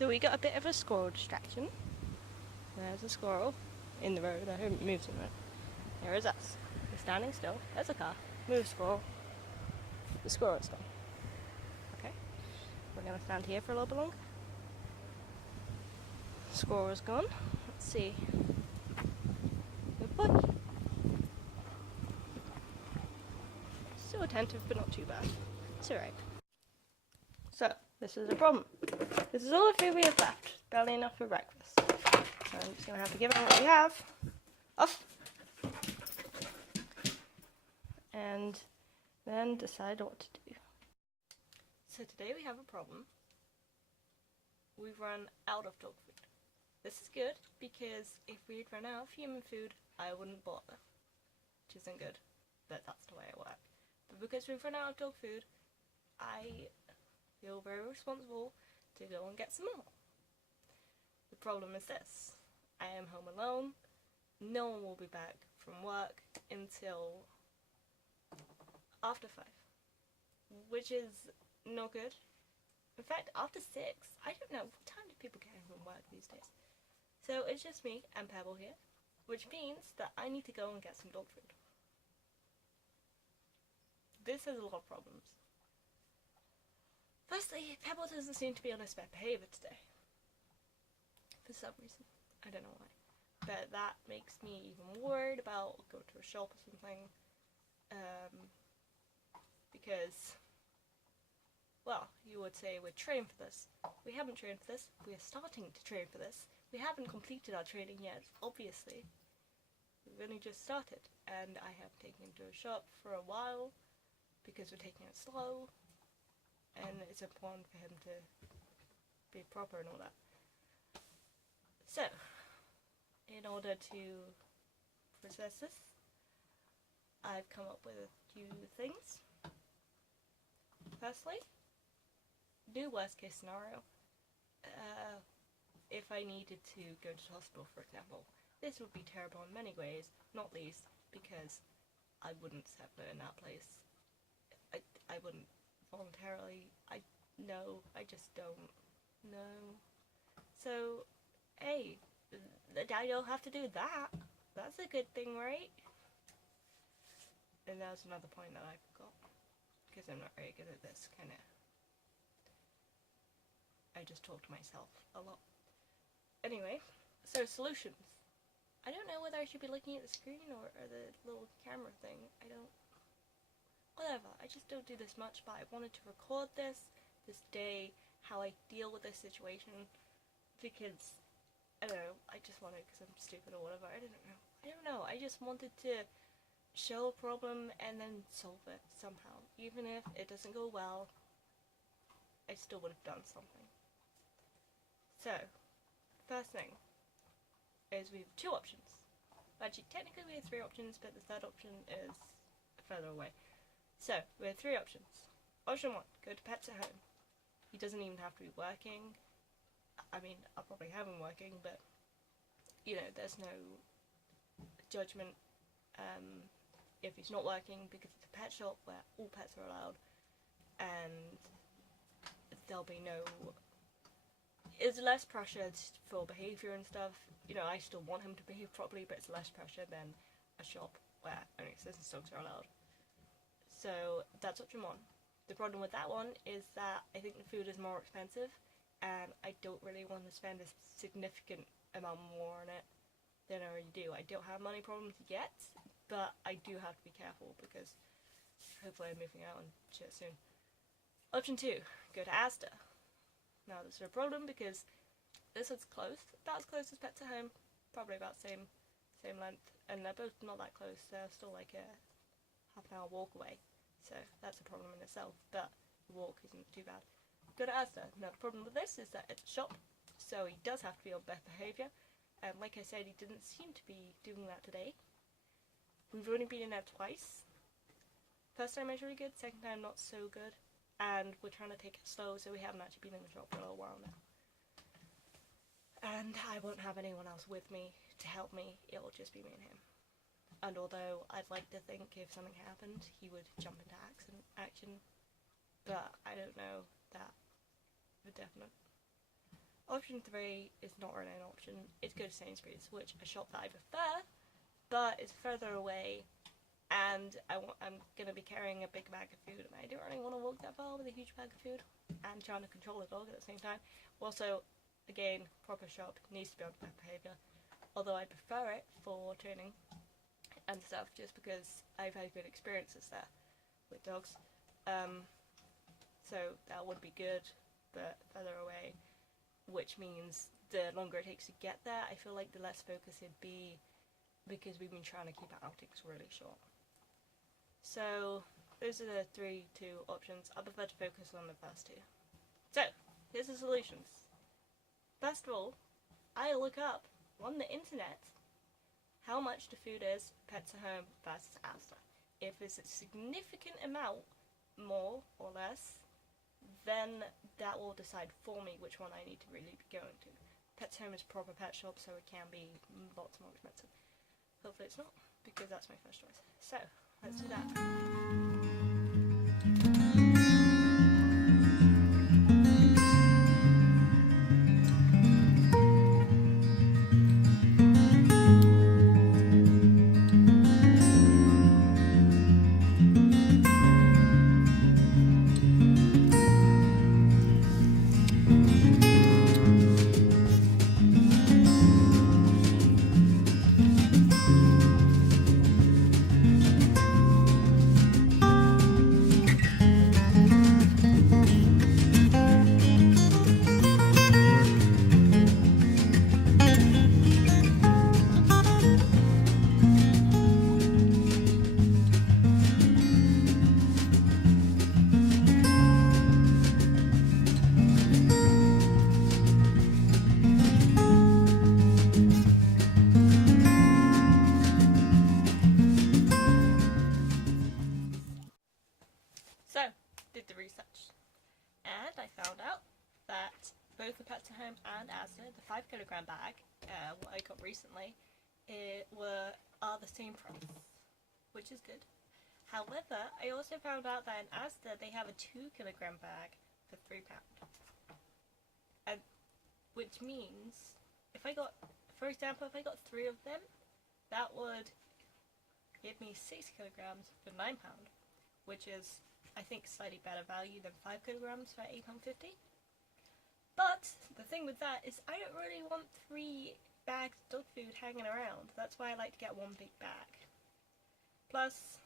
So we got a bit of a squirrel distraction. There's a squirrel in the road. I hope it moves in the road. There is us. We're standing still. There's a car. Move, squirrel. The squirrel's gone. Okay. We're going to stand here for a little bit longer. Squirrel's gone. Let's see. Good boy. So attentive, but not too bad. It's alright. So, this is a problem. This is all the food we have left. Barely enough for breakfast. So I'm just going to have to give him what we have. Off! And then decide what to do. So today we have a problem. We've run out of dog food. This is good because if we'd run out of human food, I wouldn't bother. Which isn't good, but that's the way it works. But because we've run out of dog food, I feel very responsible to go and get some more. The problem is this. I am home alone. No one will be back from work until after 5. Which is not good. In fact, after 6. I don't know. What time do people get home from work these days? So it's just me and Pebble here. Which means that I need to go and get some dog food. This has a lot of problems. Firstly, Pebble doesn't seem to be on his best behaviour today. For some reason. I don't know why. But that makes me even worried about going to a shop or something. Because, well, you would say we're trained for this. We haven't trained for this. We are starting to train for this. We haven't completed our training yet, obviously. We've only just started. And I have taken him to a shop for a while because we're taking it slow. And it's important for him to be proper and all that. So, in order to process this, I've come up with a few things. Firstly, do worst case scenario. If I needed to go to the hospital, for example, this would be terrible in many ways, not least because I wouldn't settle in that place. I wouldn't voluntarily. I just don't know. So, hey, I don't have to do that. That's a good thing, right? And that was another point that I forgot. Because I'm not very good at this, kind of. I just talk to myself a lot. Anyway, so solutions. I don't know whether I should be looking at the screen or the little camera thing. Whatever, I just don't do this much, but I wanted to record this day, how I deal with this situation, because, I don't know, I just wanted, because I'm stupid or whatever, I don't know, I just wanted to show a problem and then solve it somehow. Even if it doesn't go well, I still would have done something. So, first thing is we have 2 options. Actually, technically we have 3 options, but the third option is further away. So, we have 3 options. Option 1, go to Pets at Home. He doesn't even have to be working. I mean, I'll probably have him working, but, you know, there's no judgment if he's not working, because it's a pet shop where all pets are allowed, and there'll be no... It's less pressure for behaviour and stuff. You know, I still want him to behave properly, but it's less pressure than a shop where only citizens dogs are allowed. So that's option 1. The problem with that one is that I think the food is more expensive, and I don't really want to spend a significant amount more on it than I already do. I don't have money problems yet, but I do have to be careful because hopefully I'm moving out and shit soon. Option 2, go to Asda. Now this is a problem because this is close, about as close as Pets at Home, probably about same length, and they're both not that close. They're still like a half-an-hour walk away. So that's a problem in itself, but the walk isn't too bad. Go to Asda. Now the problem with this is that it's a shop, so he does have to be on best behaviour, and like I said, he didn't seem to be doing that today. We've only been in there twice. First time was really good, second time not so good, and we're trying to take it slow, so we haven't actually been in the shop for a little while now. And I won't have anyone else with me to help me, it'll just be me and him. And although I'd like to think if something happened, he would jump into action, but I don't know that for definite. Option 3 is not really an option. It's go to Sainsbury's, which a shop that I prefer, but it's further away, and I'm going to be carrying a big bag of food, and I don't really want to walk that far with a huge bag of food, and trying to control the dog at the same time. Also, again, proper shop needs to be on pet behaviour, although I prefer it for training and stuff, just because I've had good experiences there with dogs. So that would be good, but further away, which means the longer it takes to get there, I feel like the less focus it'd be, because we've been trying to keep our outings really short. So those are the 2 options. I prefer to focus on the first 2. So here's the solutions. First of all, I look up on the internet how much the food is Pets at Home versus Asda. If it's a significant amount, more or less, then that will decide for me which one I need to really be going to. Pets Home is proper pet shop, so it can be lots more expensive. Hopefully it's not, because that's my first choice. So, let's do that. So, did the research, and I found out that both the Pets at Home and Asda, the 5kg bag, what I got recently, are the same price, which is good. However, I also found out that in Asda they have a 2kg bag for £3, which means if I got, for example, if I got 3 of them, that would give me 6kg for £9, which is, I think, slightly better value than 5kg for £8.50. But the thing with that is I don't really want 3 bags of dog food hanging around. That's why I like to get one big bag. Plus,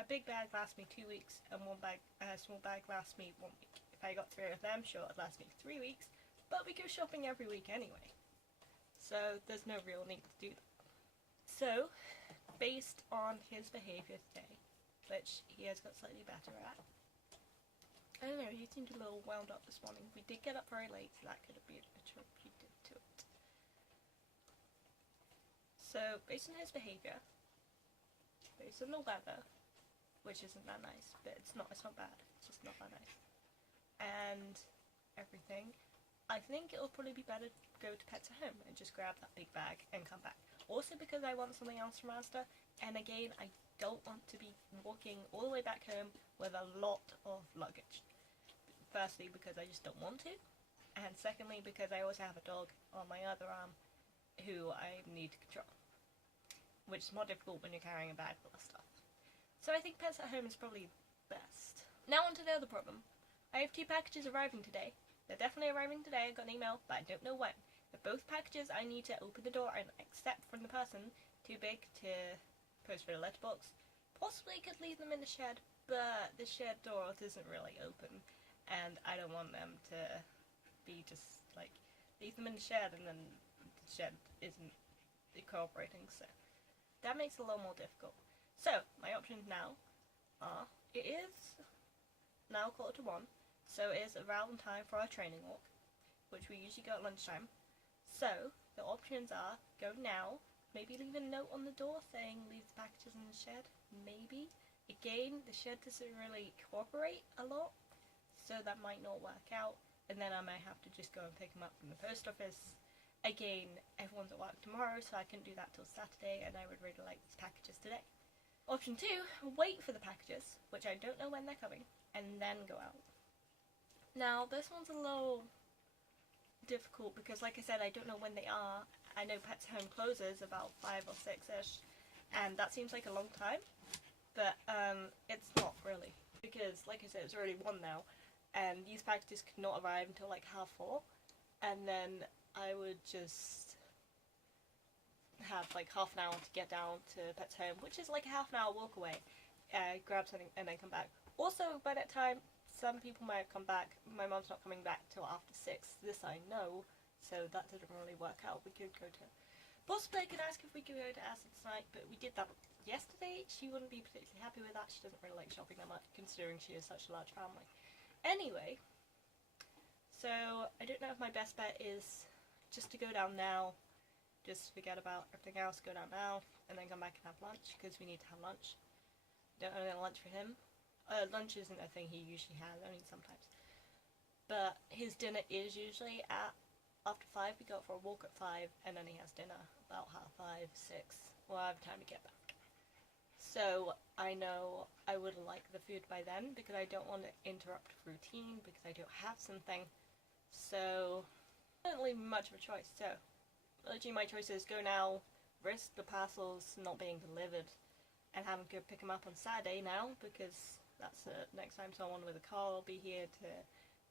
a big bag lasts me 2 weeks, and a small bag lasts me 1 week. If I got 3 of them, sure, it'd last me 3 weeks, but we go shopping every week anyway. So there's no real need to do that. So, based on his behaviour today, which he has got slightly better at. I don't know, he seemed a little wound up this morning. We did get up very late, so that could have been attributed to it. So, based on his behaviour, based on the weather, which isn't that nice, but it's not bad, it's just not that nice, and everything, I think it'll probably be better to go to Pets at Home and just grab that big bag and come back. Also because I want something else from Asda, and again, I don't want to be walking all the way back home with a lot of luggage. Firstly, because I just don't want to, and secondly, because I also have a dog on my other arm who I need to control, which is more difficult when you're carrying a bag full of stuff. So I think Pets at Home is probably best. Now on to the other problem. I have 2 packages arriving today. They're definitely arriving today. I got an email, but I don't know when. But both packages I need to open the door and accept from the person. Too big to post for the letterbox. Possibly could leave them in the shed, but the shed door isn't really open, and I don't want them to be just like leave them in the shed and then the shed isn't cooperating, so that makes it a little more difficult. So my options now are, it is now 1:45, so it is around time for our training walk, which we usually go at lunchtime. So the options are go now. Maybe leave a note on the door saying leave the packages in the shed. Maybe. Again, the shed doesn't really cooperate a lot, so that might not work out, and then I might have to just go and pick them up from the post office. Again, everyone's at work tomorrow, so I couldn't do that till Saturday, and I would really like these packages today. Option 2, wait for the packages, which I don't know when they're coming, and then go out. Now, this one's a little difficult because, like I said, I don't know when they are. I know Pets Home closes about 5 or 6ish, and that seems like a long time, but it's not really, because like I said, it's already 1 now, and these packages could not arrive until like 4:30, and then I would just have like half an hour to get down to Pets Home, which is like a half an hour walk away, grab something and then come back. Also, by that time, some people might have come back. My mom's not coming back till after 6, this I know, so that didn't really work out. We could go to, possibly I could ask if we could go to Acid tonight, but we did that yesterday. She wouldn't be particularly happy with that. She doesn't really like shopping that much, considering she has such a large family. Anyway, so I don't know if my best bet is just to go down now, just forget about everything else, go down now, and then come back and have lunch, because we need to have lunch. Don't own a lunch for him. Lunch isn't a thing he usually has, only sometimes. But his dinner is usually at after 5. We go out for a walk at 5, and then he has dinner about 5:30, 6. We'll have time to get back. So I know I would like the food by then, because I don't want to interrupt routine, because I don't have something. So I don't leave much of a choice. So literally my choice is go now, risk the parcels not being delivered, and have him go pick them up on Saturday now, because that's the next time someone with a car will be here to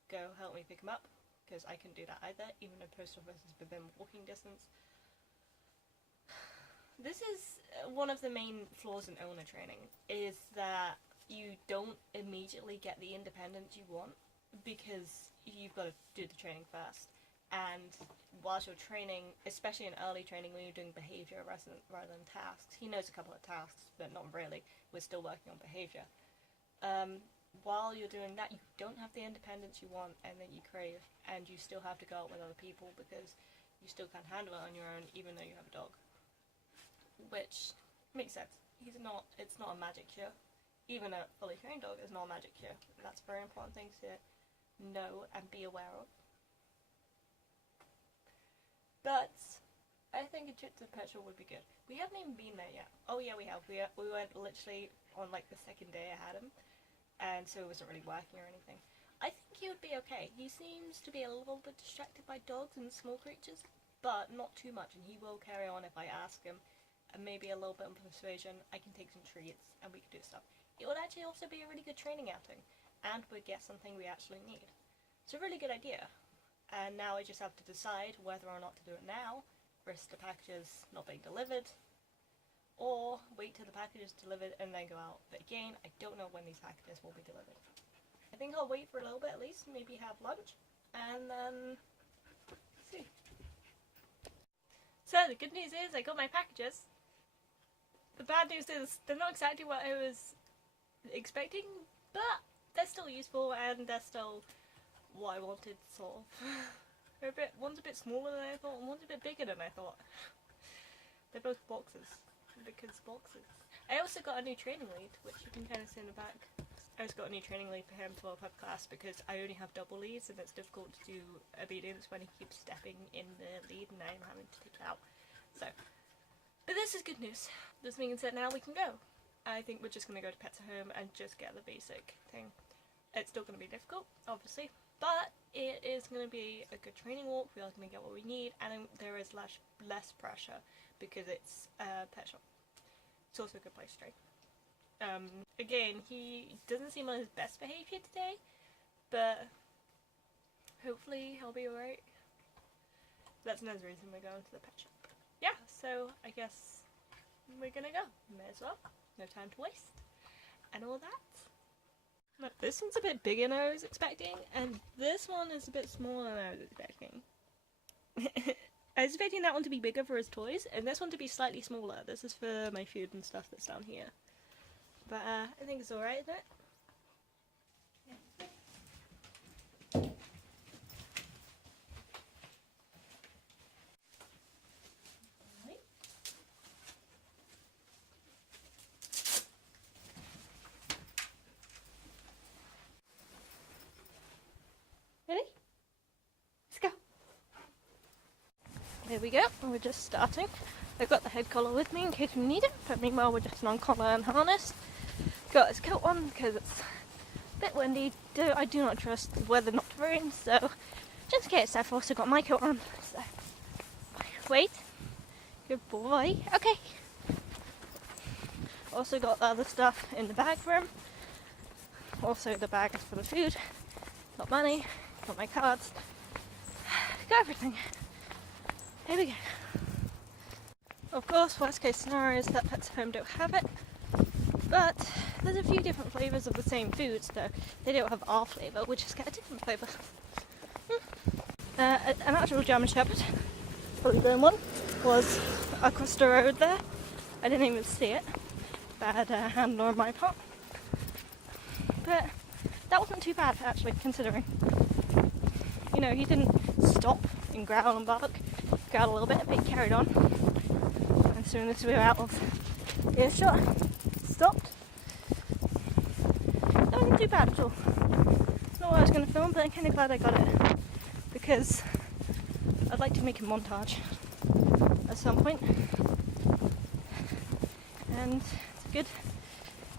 go help me pick them up, because I couldn't do that either, even though post office is within walking distance. This is one of the main flaws in owner training, is that you don't immediately get the independence you want, because you've got to do the training first. And whilst you're training, especially in early training when you're doing behaviour rather than tasks, he knows a couple of tasks, but not really, we're still working on behaviour. While you're doing that, you don't have the independence you want and that you crave, and you still have to go out with other people, because you still can't handle it on your own, even though you have a dog. Which makes sense. It's not a magic cure. Even a fully trained dog is not a magic cure. That's a very important thing to know and be aware of. But I think a trip to the pet shop would be good. We haven't even been there yet. Oh yeah, we have. We went literally on like the 2nd day I had him, and so it wasn't really working or anything. I think he would be okay. He seems to be a little bit distracted by dogs and small creatures, but not too much, and he will carry on if I ask him. And maybe a little bit of persuasion, I can take some treats, and we can do stuff. It would actually also be a really good training outing, and we'd get something we actually need. It's a really good idea. And now I just have to decide whether or not to do it now, risk the packages not being delivered, or wait till the package is delivered and then go out. But again, I don't know when these packages will be delivered. I think I'll wait for a little bit at least, maybe have lunch, and then see. So the good news is I got my packages. The bad news is they're not exactly what I was expecting, but they're still useful and they're still what I wanted, sort of. One's a bit smaller than I thought, and one's a bit bigger than I thought. They're both boxes, because boxes. I also got a new training lead, which you can kind of see in the back. I just got a new training lead for him for a pub class, because I only have double leads, and it's difficult to do obedience when he keeps stepping in the lead, and I'm having to take it out. So, but this is good news. This being said, now we can go. I think we're just going to go to Pets Home and just get the basic thing. It's still going to be difficult, obviously, but it is going to be a good training walk. We are going to get what we need, and there is less pressure because it's a pet shop. It's also a good place to train. Again, he doesn't seem on his best behaviour today, but hopefully he'll be alright. That's another reason we're going to the pet shop. Yeah, so I guess we're gonna go. May as well. No time to waste. And all that. Look, this one's a bit bigger than I was expecting, and this one is a bit smaller than I was expecting. I was expecting that one to be bigger for his toys, and this one to be slightly smaller. This is for my food and stuff that's down here. But I think it's alright, isn't it? Ready? Let's go. There we go, we're just starting. I've got the head collar with me in case we need it, but meanwhile we're just on collar and harness. Got his coat on because it's a bit windy. I do not trust the weather not to rain, so just Okay, so I've also got my coat on. So. Wait. Good boy. Okay. Also got the other stuff in the bag for him. Also the bag is full of food. Got money. Got my cards. Got everything. Here we go. Of course, worst case scenario is that Pets at Home don't have it. But there's a few different flavours of the same foods, though. They don't have our flavour, we just get a different flavour. An actual German Shepherd, fully grown one, was across the road there. I didn't even see it. Bad handler on my part. But that wasn't too bad, actually, considering. You know, he didn't stop and growl and bark. Growled a little bit, but he carried on. And as soon as we were out of earshot, stopped. That wasn't too bad at all. Not what I was going to film, but I'm kind of glad I got it. Because I'd like to make a montage at some point. And it's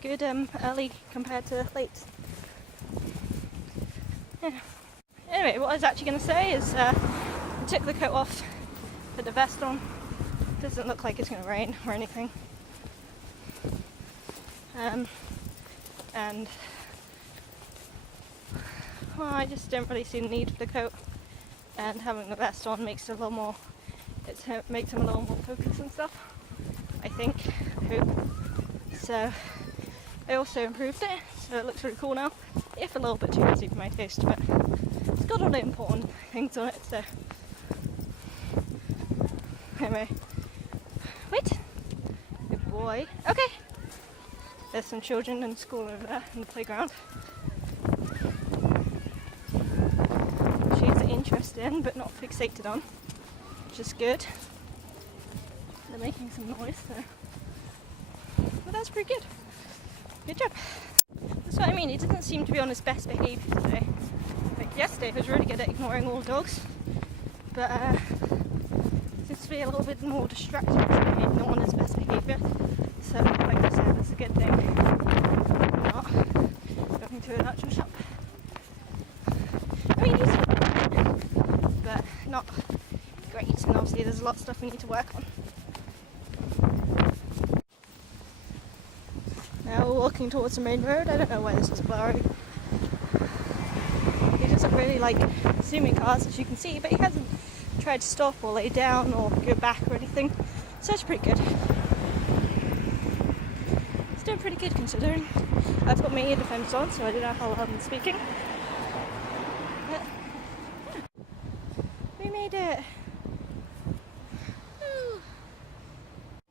good early compared to late. Yeah. Anyway, what I was actually going to say is I took the coat off, put the vest on. Doesn't look like it's going to rain or anything. And well, I just don't really see the need for the coat, and having the vest on makes it a little more. It makes him a little more focused and stuff. I think. I hope. So I also improved it, so it looks really cool now. If a little bit too busy for my taste, but it's got all the important things on it. So anyway, wait. Good boy. Okay. There's some children in school over there in the playground. She's interested in, but not fixated on, which is good. They're making some noise, so. But that's pretty good. Good job. That's what I mean, he doesn't seem to be on his best behaviour today. Like yesterday, he was really good at ignoring all dogs, but seems to be a little bit more distracted today, not on his best behaviour. So, like I said, that's a good thing. I'm not going to an actual shop. I mean, he's fine, but not great, and obviously there's a lot of stuff we need to work on. Now we're walking towards the main road. I don't know why this is blurry. He doesn't really like zooming cars, as you can see, but he hasn't tried to stop or lay down or go back or anything, so that's pretty good. It's doing pretty good considering. I've got my ear defense on, so I don't know how loud I'm speaking. But yeah, we made it.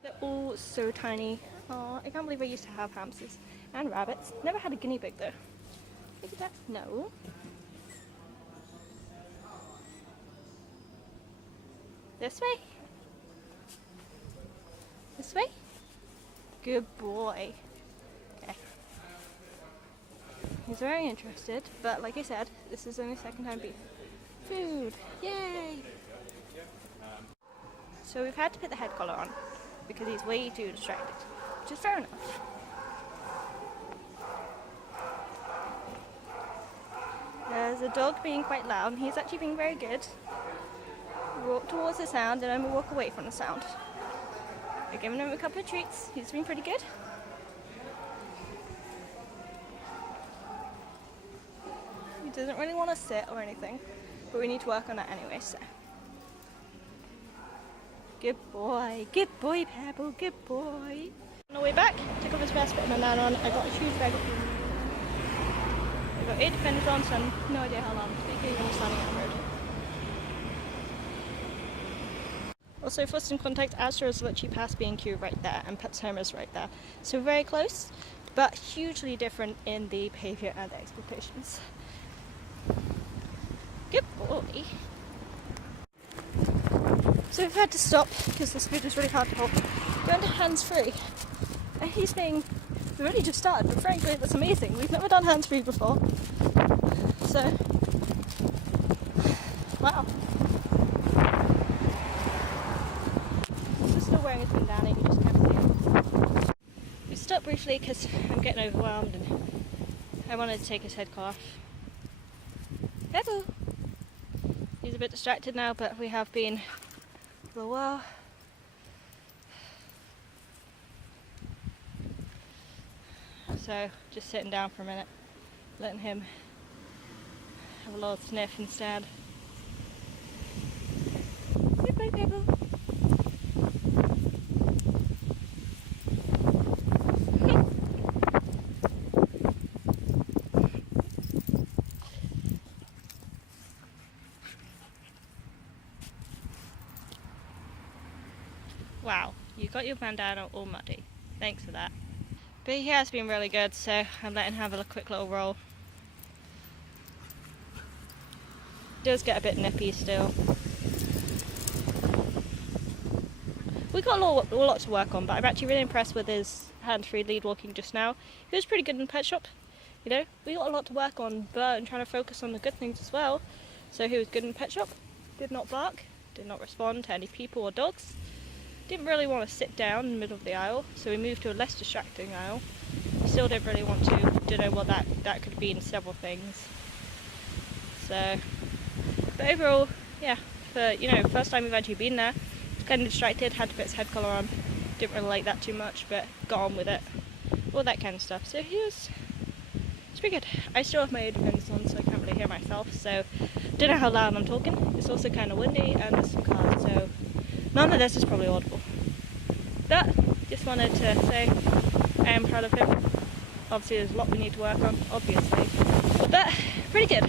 They're all so tiny. Oh, I can't believe I used to have hamsters and rabbits. Never had a guinea pig though. Look at that. No. This way? This way? Good boy. Okay. He's very interested, but like I said, this is only second time beef. Food! Yay! So we've had to put the head collar on because he's way too distracted, which is fair enough. There's a dog being quite loud, and he's actually being very good. We walk towards the sound, and then we walk away from the sound. I've given him a couple of treats. He's been pretty good. He doesn't really want to sit or anything, but we need to work on that anyway, so. Good boy, Pebble, good boy. On the way back, took off his vest, put my man on. I got a huge bag of food. I got 8 defenders on, so I have no idea how long I'm speaking when we're standing on the road. Also, for some context, Astra is literally past B&Q right there, and Pets Home is right there. So very close, but hugely different in the behaviour and the expectations. Good boy. So we've had to stop because this food is really hard to hold. We're under hands-free. And he's being, we really just started, but frankly that's amazing. We've never done hands-free before. So, wow. He's just still wearing his bandana, you just can't see it. We stopped briefly because I'm getting overwhelmed and I wanted to take his head collar off. Pebble! He's a bit distracted now, but we have been for a while. So just sitting down for a minute, letting him have a little sniff instead. Goodbye, Pebble. Wow, you got your bandana all muddy. Thanks for that. But he has been really good, so I'm letting him have a quick little roll. Does get a bit nippy still. We got a lot to work on, but I'm actually really impressed with his hands-free lead walking just now. He was pretty good in the pet shop. You know, we got a lot to work on, but I'm trying to focus on the good things as well. So he was good in the pet shop, did not bark, did not respond to any people or dogs. Didn't really want to sit down in the middle of the aisle, so we moved to a less distracting aisle. We still didn't really want to, don't know what that could be in several things. So, but overall, yeah, for, you know, first time we've actually been there, kind of distracted, had to put his head collar on, didn't really like that too much, but got on with it, all that kind of stuff. So it's pretty good. I still have my earphones on, so I can't really hear myself, so don't know how loud I'm talking. It's also kind of windy and there's some cars, so none of this is probably audible. But just wanted to say I am proud of him. Obviously there's a lot we need to work on, obviously, but pretty good.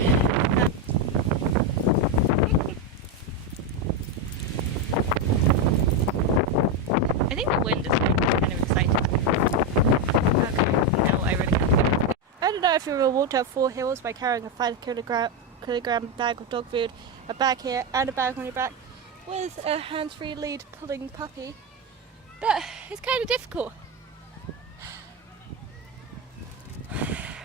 I think the wind is kind of exciting. Okay, no, I really can't. I don't know if you ever walked up 4 hills by carrying a 5 kilogram bag of dog food, a bag here and a bag on your back, with a hands-free lead pulling puppy, but it's kind of difficult.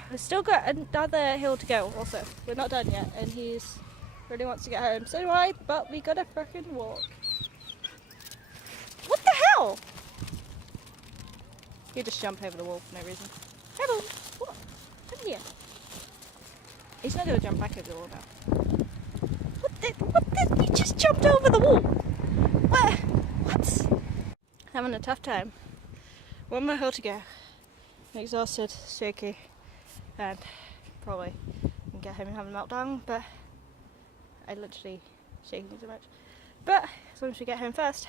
We've still got another hill to go also. We're not done yet, and he's really wants to get home. So do I, but we gotta frickin' walk. What the hell? You just jumped over the wall for no reason. Pebble, what? Come here. He's not gonna jump back over the wall now. What? He just jumped over the wall. What? Having a tough time. One more hill to go. I'm exhausted, shaky, and probably can get home and have a meltdown, but I literally shaking so much. But as long as we get home first.